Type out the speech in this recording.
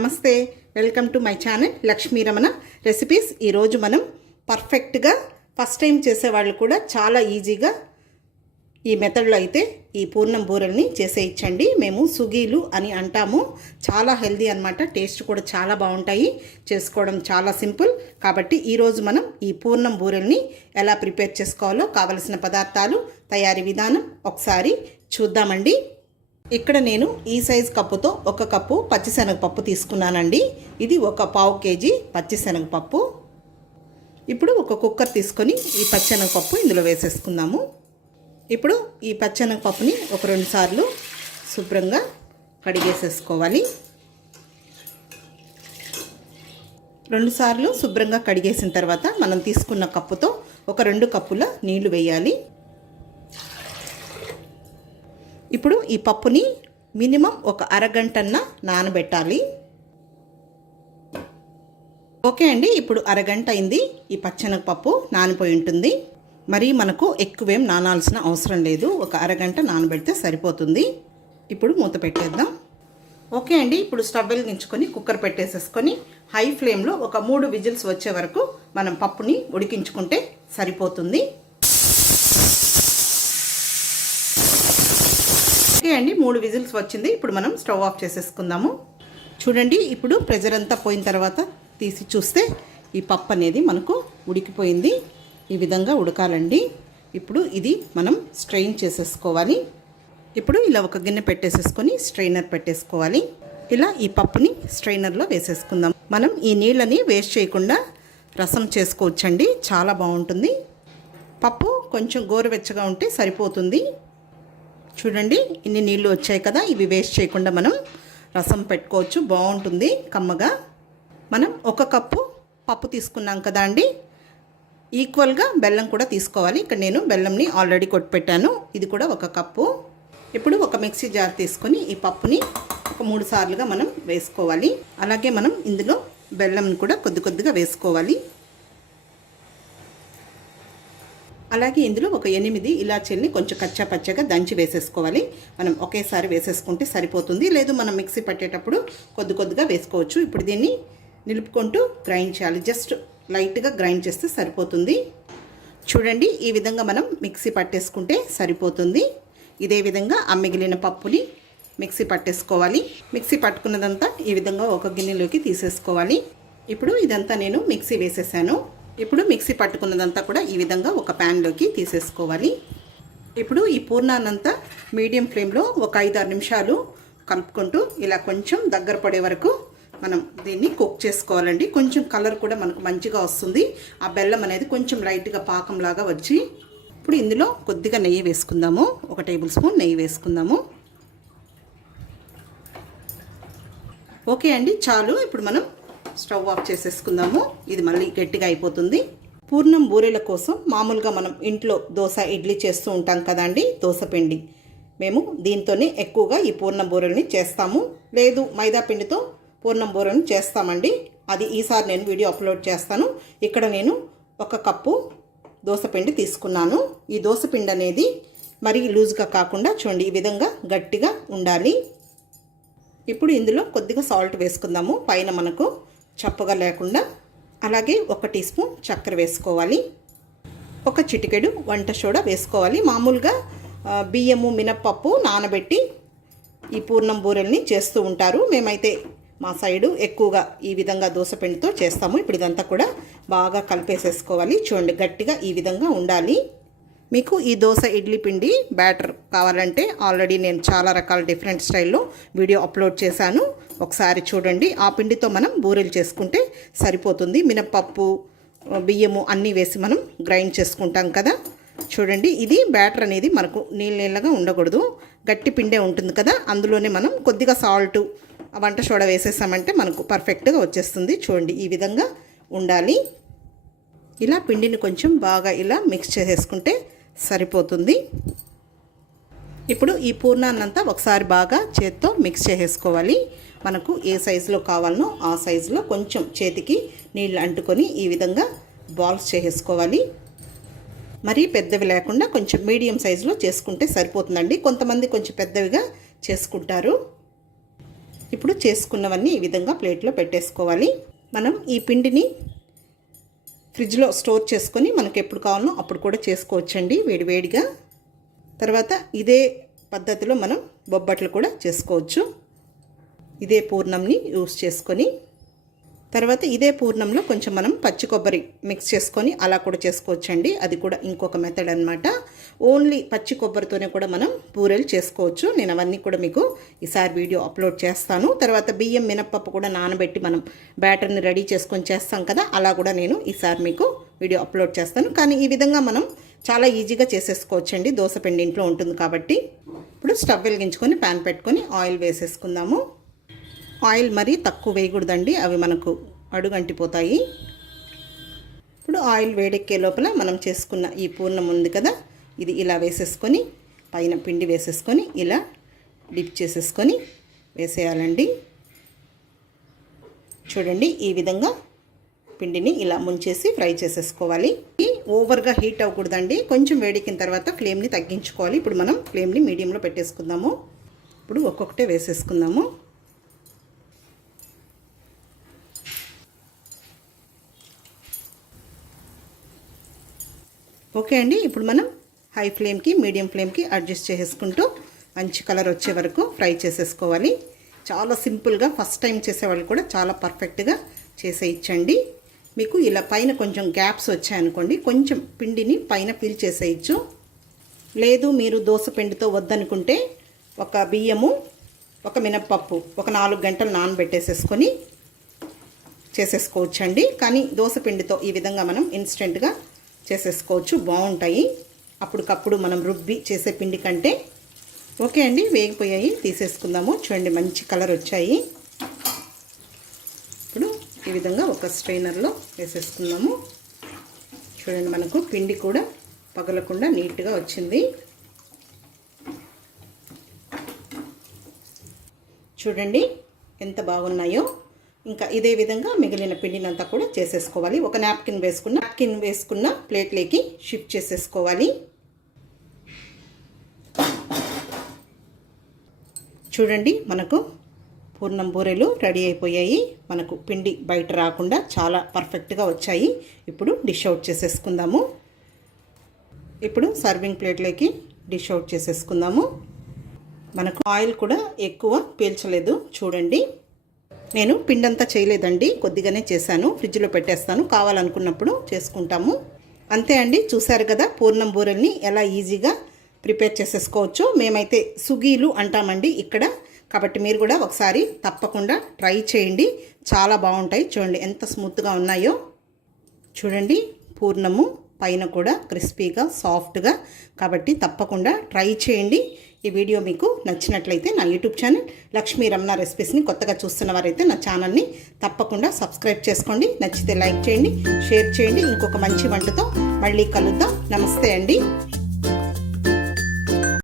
నమస్తే, welcome to my channel Lakshmi Ramana recipes. ఈరోజు మనం పర్ఫెక్ట్గా ఫస్ట్ టైం చేసేవాళ్ళు కూడా చాలా ఈజీగా ఈ మెథడ్లో అయితే ఈ పూర్ణం బూరెల్ని చేసేయచ్చండి. మేము సుగీలు అని అంటాము. చాలా హెల్దీ అన్నమాట. టేస్ట్ కూడా చాలా బాగుంటాయి. చేసుకోవడం చాలా సింపుల్. కాబట్టి ఈరోజు మనం ఈ పూర్ణం బూరెల్ని ఎలా ప్రిపేర్ చేసుకోవాలో కావలసిన పదార్థాలు, తయారీ విధానం ఒకసారి చూద్దామండి. ఇక్కడ నేను ఈ సైజ్ కప్పుతో 1 కప్పు పచ్చిశనగపప్పు తీసుకున్నానండి. ఇది 1/4 కేజీ పచ్చిశనగపప్పు. ఇప్పుడు ఒక కుక్కర్ తీసుకొని ఈ పచ్చిశనగపప్పు ఇందులో వేసేసుకుందాము. ఇప్పుడు ఈ పచ్చిశనగపప్పుని ఒక 2 సార్లు శుభ్రంగా కడిగేసేసుకోవాలి. 2 సార్లు శుభ్రంగా కడిగేసిన తర్వాత మనం తీసుకున్న కప్పుతో ఒక 2 కప్పుల నీళ్లు వేయాలి. ఇప్పుడు ఈ పప్పుని మినిమం ఒక అరగంటన్న నానబెట్టాలి. ఓకే అండి, ఇప్పుడు అరగంట అయింది. ఈ పచ్చెనగపప్పు నానిపోయి ఉంటుంది. మరి మనకు ఎక్కువేం నానాల్సిన అవసరం లేదు. ఒక అరగంట నానబెడితే సరిపోతుంది. ఇప్పుడు మూత పెట్టేద్దాం. ఓకే అండి, ఇప్పుడు స్టవ్ వెలిగించుకొని కుక్కర్ పెట్టేసేసుకొని హై ఫ్లేమ్లో ఒక 3 విజిల్స్ వచ్చే వరకు మనం పప్పుని ఉడికించుకుంటే సరిపోతుంది. ఓకే అండి, 3 విజిల్స్ వచ్చింది. ఇప్పుడు మనం స్టవ్ ఆఫ్ చేసేసుకుందాము. చూడండి, ఇప్పుడు ప్రెజర్ అంతా పోయిన తర్వాత తీసి చూస్తే ఈ పప్పు అనేది మనకు ఉడికిపోయింది. ఈ విధంగా ఉడకాలండి. ఇప్పుడు ఇది మనం స్ట్రెయిన్ చేసేసుకోవాలి. ఇప్పుడు ఇలా ఒక గిన్నె పెట్టేసేసుకొని స్ట్రెయినర్ పెట్టేసుకోవాలి. ఇలా ఈ పప్పుని స్ట్రెయినర్లో వేసేసుకుందాం. మనం ఈ నీళ్ళని వేస్ట్ చేయకుండా రసం చేసుకోవచ్చండి. చాలా బాగుంటుంది. పప్పు కొంచెం గోరువెచ్చగా ఉంటే సరిపోతుంది. చూడండి, ఇన్ని నీళ్ళు వచ్చాయి కదా. ఇవి వేస్ట్ చేయకుండా మనం రసం పెట్టుకోవచ్చు. బాగుంటుంది కమ్మగా. మనం 1 కప్పు పప్పు తీసుకున్నాం కదా అండి, ఈక్వల్గా బెల్లం కూడా తీసుకోవాలి. ఇక్కడ నేను బెల్లంని ఆల్రెడీ కొట్టిపెట్టాను. ఇది కూడా 1 కప్పు. ఇప్పుడు ఒక మిక్సీ జార్ తీసుకొని ఈ పప్పుని ఒక 3 సార్లుగా మనం వేసుకోవాలి. అలాగే మనం ఇందులో బెల్లంని కూడా కొద్దిగా వేసుకోవాలి. అలాగే ఇందులో ఒక 8 ఇలాచీల్ని కొంచెం కచ్చా పచ్చగా దంచి వేసేసుకోవాలి. మనం ఒకేసారి వేసేసుకుంటే సరిపోతుంది. లేదు మనం మిక్సీ పట్టేటప్పుడు కొద్దిగా వేసుకోవచ్చు. ఇప్పుడు దీన్ని నిలుపుకుంటూ గ్రైండ్ చేయాలి. జస్ట్ లైట్గా గ్రైండ్ చేస్తే సరిపోతుంది. చూడండి, ఈ విధంగా మనం మిక్సీ పట్టేసుకుంటే సరిపోతుంది. ఇదే విధంగా ఆ మిగిలిన పప్పుని మిక్సీ పట్టేసుకోవాలి. మిక్సీ పట్టుకున్నదంతా ఈ విధంగా ఒక గిన్నెలోకి తీసేసుకోవాలి. ఇప్పుడు ఇదంతా నేను మిక్సీ వేసేసాను. ఇప్పుడు మిక్సీ పట్టుకున్నదంతా కూడా ఈ విధంగా ఒక ప్యాన్లోకి తీసేసుకోవాలి. ఇప్పుడు ఈ పూర్ణాన్నంతా మీడియం ఫ్లేమ్లో ఒక 5-6 నిమిషాలు కలుపుకుంటూ ఇలా కొంచెం దగ్గర పడే వరకు మనం దీన్ని కుక్ చేసుకోవాలండి. కొంచెం కలర్ కూడా మనకు మంచిగా వస్తుంది. ఆ బెల్లం అనేది కొంచెం లైట్గా పాకంలాగా వచ్చి, ఇప్పుడు ఇందులో కొద్దిగా నెయ్యి వేసుకుందాము. 1 టేబుల్ స్పూన్ నెయ్యి వేసుకుందాము. ఓకే అండి, చాలు. ఇప్పుడు మనం స్టవ్ ఆఫ్ చేసేసుకుందాము. ఇది మళ్ళీ గట్టిగా అయిపోతుంది. పూర్ణం బూరెల కోసం మామూలుగా మనం ఇంట్లో దోశ, ఇడ్లీ చేస్తూ ఉంటాం కదండి, దోశ పిండి. మేము దీంతోనే ఎక్కువగా ఈ పూర్ణం బూరెల్ని చేస్తాము. లేదు మైదా పిండితో పూర్ణం బూరెల్ని చేస్తామండి. అది ఈసారి నేను వీడియో అప్లోడ్ చేస్తాను. ఇక్కడ నేను 1 కప్పు దోశ పిండి తీసుకున్నాను. ఈ దోశ పిండి అనేది మరీ లూజ్గా కాకుండా చూడండి ఈ విధంగా గట్టిగా ఉండాలి. ఇప్పుడు ఇందులో కొద్దిగా సాల్ట్ వేసుకుందాము, పైన మనకు చప్పగా లేకుండా. అలాగే 1 టీ స్పూన్ చక్కెర వేసుకోవాలి. 1 చిటికెడు వంట సోడా వేసుకోవాలి. మామూలుగా బియ్యము, మినప్పప్పు నానబెట్టి ఈ పూర్ణం బూరెల్ని చేస్తూ ఉంటారు. మేమైతే మా సైడు ఎక్కువగా ఈ విధంగా దోశ పిండితో చేస్తాము. ఇప్పుడు ఇదంతా కూడా బాగా కలిపేసేసుకోవాలి. చూడండి, గట్టిగా ఈ విధంగా ఉండాలి. మీకు ఈ దోశ, ఇడ్లీ పిండి బ్యాటర్ కావాలంటే ఆల్రెడీ నేను చాలా రకాల డిఫరెంట్ స్టైల్లో వీడియో అప్లోడ్ చేశాను. ఒకసారి చూడండి. ఆ పిండితో మనం బూరెలు చేసుకుంటే సరిపోతుంది. మినప్పప్పు, బియ్యము అన్నీ వేసి మనం గ్రైండ్ చేసుకుంటాం కదా. చూడండి, ఇది బ్యాటర్ అనేది మనకు నీళ్ళగా ఉండకూడదు. గట్టి పిండే ఉంటుంది కదా, అందులోనే మనం కొద్దిగా సాల్ట్, వంట సోడా వేసేసామంటే మనకు పర్ఫెక్ట్గా వచ్చేస్తుంది. చూడండి, ఈ విధంగా ఉండాలి. ఇలా పిండిని కొంచెం బాగా ఇలా మిక్స్ చేసేసుకుంటే సరిపోతుంది. ఇప్పుడు ఈ పూర్ణాన్నంతా ఒకసారి బాగా చేత్తో మిక్స్ చేసేసుకోవాలి. మనకు ఏ సైజులో కావాలనో ఆ సైజులో కొంచెం చేతికి నీళ్ళు అంటుకొని ఈ విధంగా బాల్స్ చేసేసుకోవాలి. మరీ పెద్దవి లేకుండా కొంచెం మీడియం సైజులో చేసుకుంటే సరిపోతుందండి. కొంతమంది కొంచెం పెద్దవిగా చేసుకుంటారు. ఇప్పుడు చేసుకున్నవన్నీ ఈ విధంగా ప్లేట్లో పెట్టేసుకోవాలి. మనం ఈ పిండిని ఫ్రిడ్జ్లో స్టోర్ చేసుకొని మనకు ఎప్పుడు కావాలో అప్పుడు కూడా చేసుకోవచ్చండి వేడివేడిగా. తర్వాత ఇదే పద్ధతిలో మనం బొబ్బట్లు కూడా చేసుకోవచ్చు. ఇదే పూర్ణంని యూస్ చేసుకొని తర్వాత ఇదే పూర్ణంలో కొంచెం మనం పచ్చి కొబ్బరి మిక్స్ చేసుకొని అలా కూడా చేసుకోవచ్చండి. అది కూడా ఇంకొక మెథడ్ అనమాట. ఓన్లీ పచ్చి కొబ్బరితోనే కూడా మనం బూరెలు చేసుకోవచ్చు. నేను అవన్నీ కూడా మీకు ఈసారి వీడియో అప్లోడ్ చేస్తాను. తర్వాత బియ్యం మినప్పప్పు కూడా నానబెట్టి మనం బ్యాటర్ని రెడీ చేసుకొని చేస్తాం కదా, అలా కూడా నేను ఈసారి మీకు వీడియో అప్లోడ్ చేస్తాను. కానీ ఈ విధంగా మనం చాలా ఈజీగా చేసేసుకోవచ్చండి. దోసపిండి ఇంట్లో ఉంటుంది కాబట్టి. ఇప్పుడు స్టవ్ వెలిగించుకొని ప్యాన్ పెట్టుకొని ఆయిల్ వేసేసుకుందాము. ఆయిల్ మరీ తక్కువ వేయకూడదండి, అవి మనకు అడుగంటిపోతాయి. ఇప్పుడు ఆయిల్ వేడెక్కే లోపల మనం చేసుకున్న ఈ పూర్ణం ఉంది కదా, ఇది ఇలా వేసేసుకొని పైన పిండి వేసేసుకొని ఇలా డిప్ చేసేసుకొని వేసేయాలండి. చూడండి, ఈ విధంగా పిండిని ఇలా ముంచేసి ఫ్రై చేసేసుకోవాలి. ఓవర్గా హీట్ అవ్వకూడదండి, కొంచెం వేడెక్కిన తర్వాత ఫ్లేమ్ని తగ్గించుకోవాలి. ఇప్పుడు మనం ఫ్లేమ్ని మీడియంలో పెట్టేసుకుందాము. ఇప్పుడు ఒక్కొక్కటే వేసేసుకుందాము. ఓకే అండి, ఇప్పుడు మనం హై ఫ్లేమ్కి మీడియం ఫ్లేమ్కి అడ్జస్ట్ చేసుకుంటూ మంచి కలర్ వచ్చే వరకు ఫ్రై చేసేసుకోవాలి. చాలా సింపుల్గా ఫస్ట్ టైం చేసేవాళ్ళు కూడా చాలా పర్ఫెక్ట్గా చేసేయచ్చండి. మీకు ఇలా పైన కొంచెం గ్యాప్స్ వచ్చాయనుకోండి, కొంచెం పిండిని పైన ఫిల్ చేసేయచ్చు. లేదు మీరు దోస పిండితో వద్దనుకుంటే ఒక బియ్యము ఒక మినప్పప్పు ఒక 4 గంటలు నానబెట్టేసేసుకొని చేసేసుకోవచ్చండి. కానీ దోస పిండితో ఈ విధంగా మనం ఇన్స్టెంట్గా చేసేసుకోవచ్చు, బాగుంటాయి. అప్పటికప్పుడు మనం రుబ్బి చేసే పిండి కంటే. ఓకే అండి, వేగిపోయాయి, తీసేసుకుందాము. చూడండి, మంచి కలర్ వచ్చాయి. ఇప్పుడు ఈ విధంగా ఒక స్ట్రైనర్లో వేసేసుకుందాము. చూడండి, మనకు పిండి కూడా పగలకుండా నీట్గా వచ్చింది. చూడండి ఎంత బాగున్నాయో. ఇంకా ఇదే విధంగా మిగిలిన పిండినంతా కూడా చేసేసుకోవాలి. ఒక నాప్కిన్ వేసుకున్న ప్లేట్లోకి షిఫ్ట్ చేసేసుకోవాలి. చూడండి, మనకు పూర్ణం బూరెలు రెడీ అయిపోయాయి. మనకు పిండి బయట రాకుండా చాలా పర్ఫెక్ట్గా వచ్చాయి. ఇప్పుడు డిష్ అవుట్ చేసేసుకుందాము. ఇప్పుడు సర్వింగ్ ప్లేట్లోకి డిష్ అవుట్ చేసేసుకుందాము. మనకు ఆయిల్ కూడా ఎక్కువ పీల్చలేదు. చూడండి, నేను పిండంతా చేయలేదండి, కొద్దిగానే చేశాను. ఫ్రిడ్జ్లో పెట్టేస్తాను, కావాలనుకున్నప్పుడు చేసుకుంటాము. అంతే అండి, చూసారు కదా పూర్ణం బూరెల్ని ఎలా ఈజీగా ప్రిపేర్ చేసేసుకోవచ్చు. మేమైతే సుగీలు అంటామండి ఇక్కడ, కాబట్టి మీరు కూడా ఒకసారి తప్పకుండా ట్రై చేయండి, చాలా బాగుంటాయి. చూడండి ఎంత స్మూత్గా ఉన్నాయో. చూడండి, పూర్ణము పైన కూడా క్రిస్పీగా సాఫ్ట్గా, కాబట్టి తప్పకుండా ట్రై చేయండి. ఈ వీడియో మీకు నచ్చినట్లయితే నా యూట్యూబ్ ఛానల్ లక్ష్మీ రమణ రెసిపీస్ని కొత్తగా చూస్తున్న వారైతే నా ఛానల్ని తప్పకుండా సబ్స్క్రైబ్ చేసుకోండి. నచ్చితే లైక్ చేయండి, షేర్ చేయండి. ఇంకొక మంచి వంటతో మళ్ళీ కలుద్దాం. నమస్తే అండి.